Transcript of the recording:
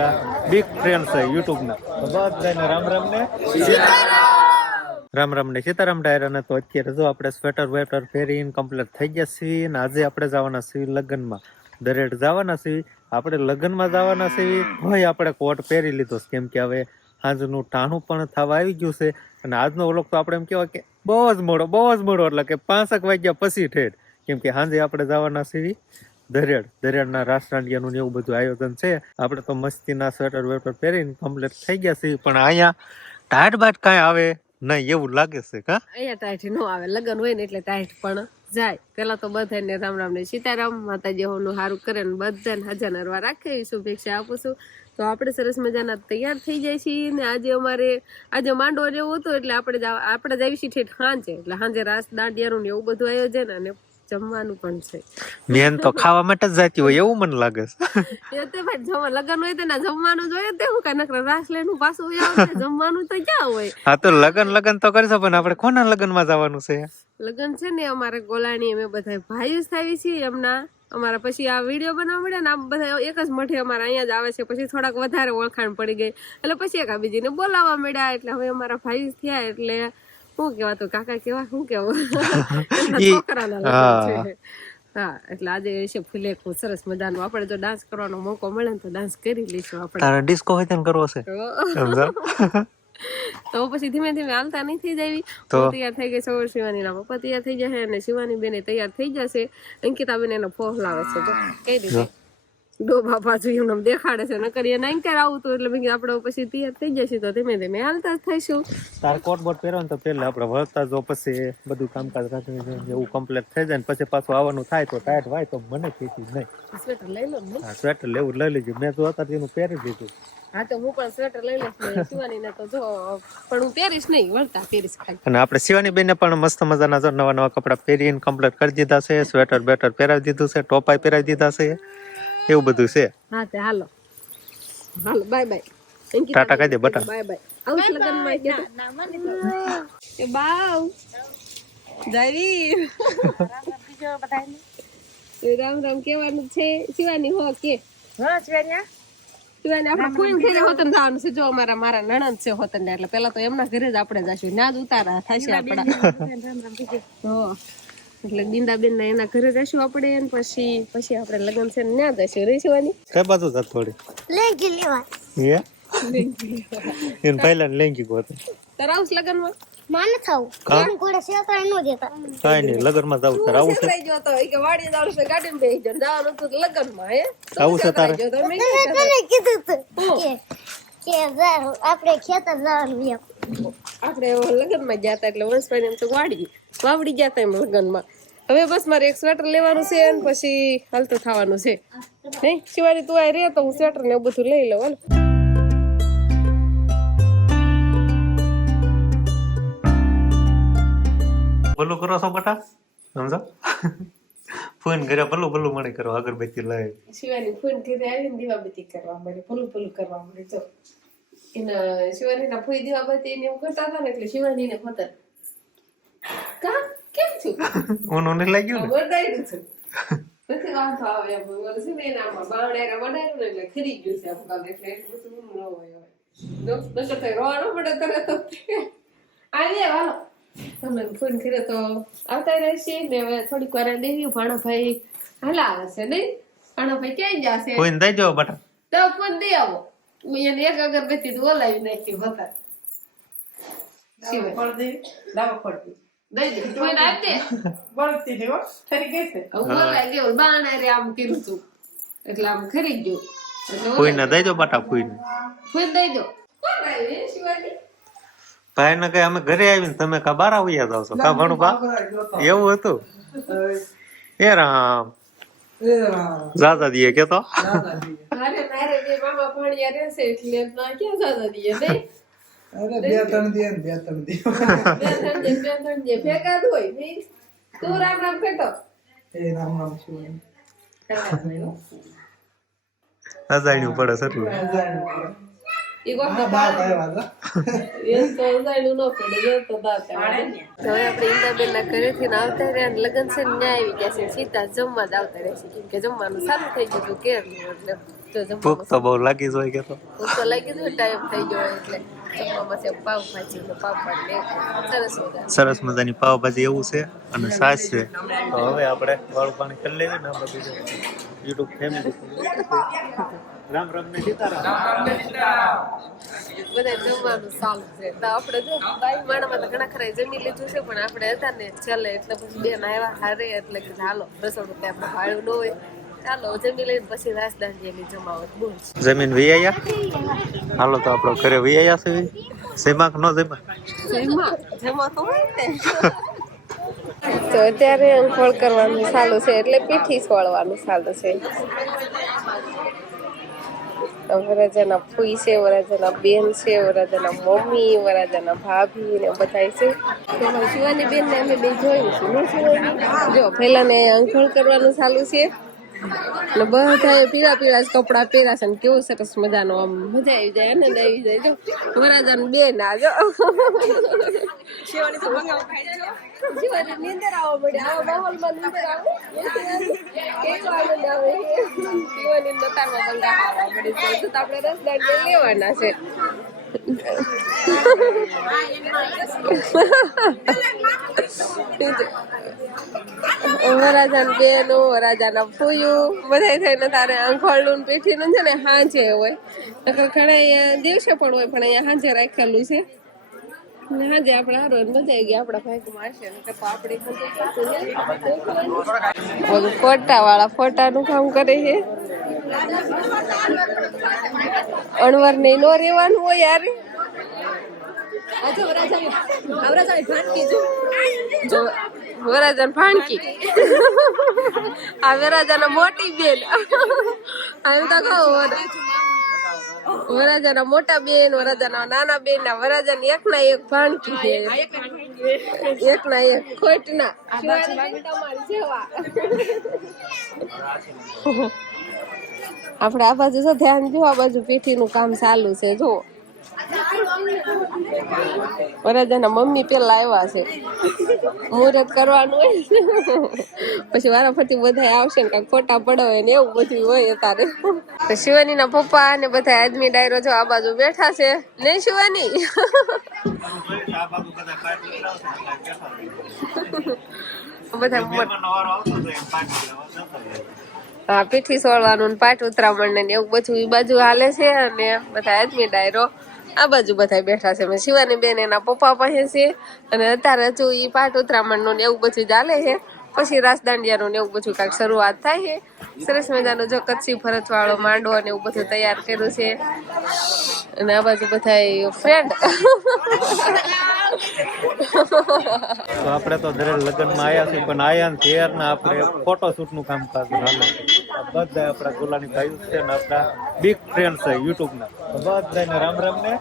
આપણા big friend છે YouTube ના. બધાને રામ રામ ને રામ રામ ને સીતારામ ડાયરા. તો અત્યારે જો આપણે સ્વેટર વેટર પહેરીને કમ્પ્લીટ થઈ ગયા છીએ ને આજે આપણે જવાના છીએ લગ્નમાં. દરેડ જવાના છીએ આપણે લગ્નમાં જવાના છીએ. ભાઈ આપણે કોટ પહેરી લીધો કેમ કે હવે આજનું ટાણું પણ થવા આવી ગયું છે. અને આજનો વ્લોગ તો આપણે એમ કહેવાય કે બહુ જ મોડો એટલે કે 5 વાગ્યા પછી ઠેઠ. કેમ કે સાંજે આપણે જવાના છીએ દરેડના રાસ દાંડિયાનું એવું બધું આયોજન છે. આપણે તો મસ્તીના સ્વેટર વેટર પહેરીને કમ્પ્લીટ થઈ ગયા છીએ. પણ અહીંયા ટાઈટ બાટ કાંઈ આવે નહીં એવું લાગે છે કા? અહીંયા ટાઈટ ન આવે, લગ્ન હોય ને એટલે ટાઈટ પણ જાય. પેલા તો બધાને રામ રામ ને સીતારામ, માતાજી હોનું સારું કરે ને બધાને હાજર નરવા રાખે એવી શુભેચ્છા આપું છું. તો આપણે સરસ મજાના તૈયાર થઈ જાય છીએ ને આજે માંડવો જેવો હતો એટલે આપણે જ આવી છીએ ઠેઠ સાંજે. એટલે સાંજે રાસ દાંડિયાનું ને એવું બધું આયોજન અને જમવાનું પણ છે. મેન તો ખાવા માટે જ જાતી હોય એવું મને લાગે છે. એ તો ભાઈ લગ્ન હોય તો ના જમવાનું જોઈએ તે હું કઈ નકર રાસ લઈને પાછું આવે જમવાનું તો ક્યાં હોય. હા તો લગ્ન તો કરશો પણ આપણે કોના લગ્નમાં જવાનું છે? લગ્ન છે ને અમારે ગોલાણી અમે બધા ભાઈઓ જ થાવી છીએ એમના. અમારા પછી આ વિડીયો બનાવવા મળે ને આ બધા એક જ મઠે અમારા અહીંયા જ આવે છે. પછી થોડાક વધારે ઓળખાણ પડી ગઈ એટલે પછી એકાબીજીને બોલાવવા મળ્યા. એટલે હવે અમારા ભાઈઓ થયા એટલે શું કેવાતું કાકા કેવા શું કેવું છોકરાના લગ્ન છે. હા એટલે આજે છે ફૂલે સરસ મજાનું. આપણે જો ડાન્સ કરવાનો મોકો મળે ને તો ડાન્સ કરી લઈશું આપણે. તારે ડિસ્કો હોય ને કરવો છે તો પછી ધીમે ધીમે હાલતા નહીં થઈ જાય. તો તૈયાર થઈ ગઈ સવાર શિવાની ના પપ્પા તૈયાર થઈ જશે અને શિવાની બેન તૈયાર થઈ જશે. અંકિતા બેન એનો ફોહ લાવે છે તો કઈ રીતે ડોબા પાછું એમને દેખાડે છે નકર એને અંકર આવું તો એટલે આપણે પછી તૈયાર થઈ જશે તો ધીમે ધીમે હાલતા જ થઈશું. તાર કોટ બોટ પહેરવાનું તો પહેલા આપણે વળતા જો પછી બધું કામકાજ રાખીને એવું કમ્પ્લીટ થઈ જાય ને પછી પાછું આવવાનું થાય તો ટાઈટ હોય તો મને ખેતી નહીં. સ્વેટર લઈ લો ને. હા સ્વેટર લેવું લઈ લેજો. મેં તો અત્યારે એનું પહેરી દીધું. હા તો હું પણ સ્વેટર લઈ લઈશ શિવાની ને તો જો પણ હું પહેરીશ નહીં વળતા પહેરીશ ખાલી. અને આપણે શિવાની બેન પણ મસ્ત મજાના નવા કપડા પહેરીને કમ્પ્લીટ કરી દીધા છે. સ્વેટર બેટર પહેરાવી દીધું છે, ટોપાઈ પહેરાવી દીધા છે, એવું બધું છે. હા તે હાલો બાય બાય. ટાટા કહી દે બટા. Bye bye. આવું લગન માં કે એ બાવ જાવી રામ રામ કેવાનું છે શિવાની હો કે શિવાની આપણા ફોન ઘરે હોતન જવાનું છે. જો મારા નણંદ છે હોતન એટલે પેલા તો એમના ઘરે જ આપણે જશું. ના જ ઉતારા થશે આપડા. એટલે બિંદાબેન ના એના ઘરે જશું આપણે પછી આપણે લગ્ન છે ને ત્યાં જશું. રહી શિવાની કઈ બાજુ જા થોડી લેંગી લેવા એન પહેલા લેંગી ગોતે તાર આવું લગન માં માને થાવ કેમ કોડે સેકરા નો દેતા કાઈ નહીં લગન માં જાવ તાર આવું છે. લઈ જો તો કે વાડી જાવ છે ગાડી માં બેહી જવાનું તો લગન માં હે આવું છે તારે. તને કીધું કે આપણે ખેતર જવાનું એમ. આપણે લગન માં ગયા હતા એટલે વંશભાઈ એમ તો વાવડી ગયા હતા એમ લગન માં. હવે બસ મારે એક સ્વેટર લેવાનું છે અને પછી હાલતું થવાનું છે. નહીં શિવાની તું આ રે તો હું સ્વેટર ને એવું બધું લઈ લઉં. હાલ ભલું કરો છો બટા સમજો. ફોન કર્યા ભલું મને કરો અગરબત્તી લાવી. શિવાની ફોન ઘરે આવીને દીવાબત્તી કરવા મળે ભલું કરવા મળે. જો એના શિવાની ના ફોઈ દીવાબત્તી ને એવું કરતા હતા ને એટલે શિવાની ને ખતર કા કેમ છું ઓનું ને લાગ્યું ને વડાયું છું નથી વાંધો આવે એમ બોલે છે ને એનામાં બાવડાયરા વડાયું ને એટલે ખરી ગયું છે આમ કાલે એટલે એટલું બધું ન હોય. હવે નકર તો રોવાનો પડે તરત આવી હાલો તમને ફોન કર્યો તો આવતા રહેશે ને. હવે થોડીક વાર દેવી ભાણાભાઈ હાલા આવે છે નહીં. ભાણાભાઈ ક્યાંય જશે ફોન દઈ જાવ બટા તો ફોન દઈ આવો. એને એક અગરબત્તી તો ઓલાવી નાખી હતા એટલે આમ ખરી ગયું. ફોઈને દઈ દો બટા ફોઈને દઈ દો. ભાઈ ને કઈ અમે ઘરે આવીને તમે કા બાર આવ્યા જાવ છો કા ભણું બા એવું હતું. એ રામ દાદા દીએ કેતો મારે જે મામા ભણ્યા રહેશે એટલે ક્યાં દાદા દીએ નહીં. બે ત્રણ દે ભેગા જ હોય નહીં. તું રામ રામ કહેતો એ રામ રામ છું અજાણ્યું પડે છે એટલું. એ વખતે હવે આપણે ઈંદાબેન ના ઘરેથી આવતા રહ્યા લગ્ન છે ન્યા આવી ગયા છે સીધા જમવા જ આવતા રહેશે કેમ કે જમવાનું સારું થઈ ગયું કેર નું એટલે જો ભૂખ તો બહુ લાગી જ હોય કે તો ભૂખ તો લાગી જ ટાઈમ થઈ ગયો એટલે જમવામાં છે પાવભાજી ને પાપડ ને સરસ મજા. સરસ મજાની પાવભાજી એવું છે અને છાશ છે. તો હવે આપણે વાળું પાણી કરી લેવી ને આપણે બીજું યુટ્યુબ ફેમિલી રામ રામ ને સીતારામ. બધા જમવાનું સારું છે તો આપણે જો બાઈ માણામાં તો ઘણા ખરા જમી લીધું છે પણ આપણે હતા ને ચાલે એટલે પછી બેન આવ્યા હારે એટલે કે હાલો રસોડું કે આપણે ભાડું ન હોય ચાલો જમી લઈને પછી રાસદાંડિયાની જમાવટ બોલ જમીન વૈયા હાલો તો આપણો ઘરે વૈયા છે સેમાક નો જમા તો હોય ને તો અત્યારે અંખોળ કરવાનું ચાલુ છે એટલે પીઠી સોળવાનું ચાલુ છે. વરરાજાના ફૂઈ છે, વરરાજાના બેન છે, વરરાજાના મમ્મી, વરરાજાના ભાભી ને બધા છે. તેમાં શિવાની બેન ને અમે બે જોયું છે ને શિવાની જો પેલા ને અંખોળ કરવાનું ચાલુ છે એટલે બધા પીળા પીળા જ કપડા પહેર્યા છે ને કેવું સરસ મજાનું આમ મજા આવી જાય ને આવી જાય જો વરરાજાની બેન આ જો શિવાની નીંદર આવવા મળે આવા માહોલમાં નીંદર આવે કેવું આનંદ આવે શિવાની નતારમાં બંગા આવવા મળે છે તો આપણે રસદાંડિયા લેવાના છે. વરરાજાના બેનો વરરાજાના ફૂયું બધા થઈને તારે અંખોળનું પીઠીનું છે ને હાંજે હોય ઘણા દિવસે પણ હોય પણ અહીંયા હાંજે રાખેલું છે ને હાંજે આપણે હારો મજા આવી ગઈ આપણા ભાગમાં હશે ને આપણે ફોટા વાળા ફોટાનું કામ કરે છે. અણવર ને નો રેવાનું હોય યાર વરરાજાની ભાણકી આ વરરાજાના મોટી બેન એમ તો કહું વરરાજાના મોટા બેન વરરાજાના નાના બેન ના વરરાજાની એક ના એક ભાણકી છે એક ના એક ખોટ ના તમારી જેવા આપણે આ બાજુ જો ધ્યાન જો આ બાજુ પીઠીનું કામ ચાલુ છે જો વરરાજાના મમ્મી પેલા આવ્યા છે મુહૂર્ત કરવાનું હોય પછી વારાફરતી બધા આવશે ને કાંઈક ફોટા પડાવે ને એવું બધું હોય તારે. તો શિવાની ના પપ્પા અને બધા આદમી ડાયરો જો આ બાજુ બેઠા છે નહીં શિવાની બધા હા પીઠી સોળવાનું પાટ ઉતરામણ ને એવું બધું એ બાજુ હાલે છે અને બધા આદમી ડાયરો આ બાજુ બધા બેઠા છે. શિવાની બેન એના પપ્પા પાસે છે અને અત્યારે હજુ એ પાટ ઉતરામણ નું ને એવું બધું ચાલે છે પછી રાસદાંડિયાનું ને એવું બધું કાંઈક શરૂઆત થાય છે. સરસ મજાનો જો કચ્છી ભરત વાળો માંડવો ને એવું બધું તૈયાર કર્યું છે અને આ બાજુ બધા ફ્રેન્ડ તો આપણે તો દરેક લગ્નમાં આવ્યા છીએ પણ આયા ને ત્યાર ને આપણે ફોટોશૂટ નું કામ કરવું હાલે બધા આપણા ગોલાની ભાઈ છે ને આપણા બિગ ફ્રેન્ડ છે યુટ્યુબ ના બધાને રામ રામ ને